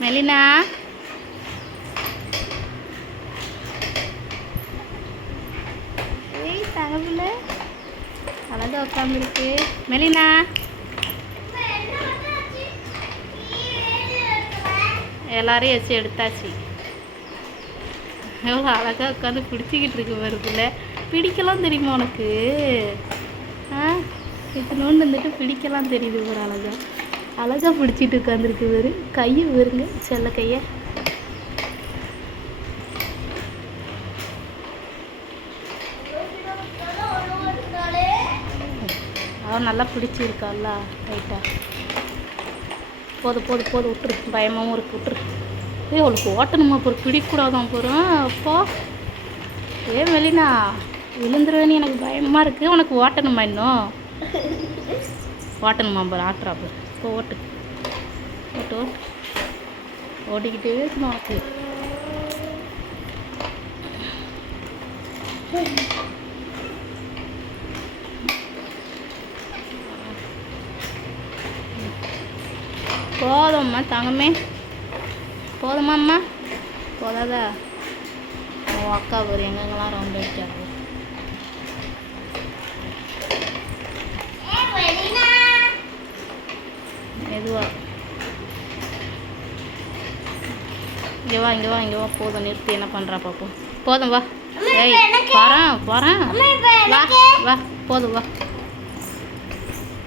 மெலினா ஏய் தங்கப்புல அழகா உட்காந்துருக்கு. மெலினா எல்லாரையும் வச்சு எடுத்தாச்சு. எவ்வளோ அழகாக உட்காந்து பிடிச்சிக்கிட்டு இருக்கு வருதுல. பிடிக்கலாம் தெரியுமா உனக்கு? இது நோண்டு வந்துட்டு பிடிக்கலாம் தெரியுது. ஒரு அழகாக பிடிச்சிட்டு உட்காந்துருக்கு. வெறும் கையை வருங்க, செல்ல கையை. அவன் நல்லா பிடிச்சிருக்காள்ல ரைட்டா. போதும் போதும் போதும் விட்டுரு. பயமாகவும் இருக்கு, விட்டுரு. அவளுக்கு ஓட்டணுமா போகிற, பிடிக்கூடாதான் போகிறோம். அப்போ மெலினா விழுந்துருவேன்னு எனக்கு பயமாக இருக்குது. உனக்கு ஓட்டணுமா? இன்னும் ஓட்டணுமா போகிற? ஆட்டுறா போகிற. இப்போ ஓட்டு ஓட்டு ஓட்டு. ஓட்டிக்கிட்டே இருக்கணும் உனக்கு. போதும்மா தங்கமே, போதுமாம்மா? போதாதா? உன் அக்கா ஒரு எங்கெங்கெல்லாம் ரவுண்ட் அடிச்சாங்க. மெதுவா இங்கே வா, இங்கே வா, இங்கே வா. போதும், நிறுத்தி. என்ன பண்ணுறா பார்ப்போம். போதும் வா. ஏய் போகிறேன் போகிறேன். வா வா, போதும் வா.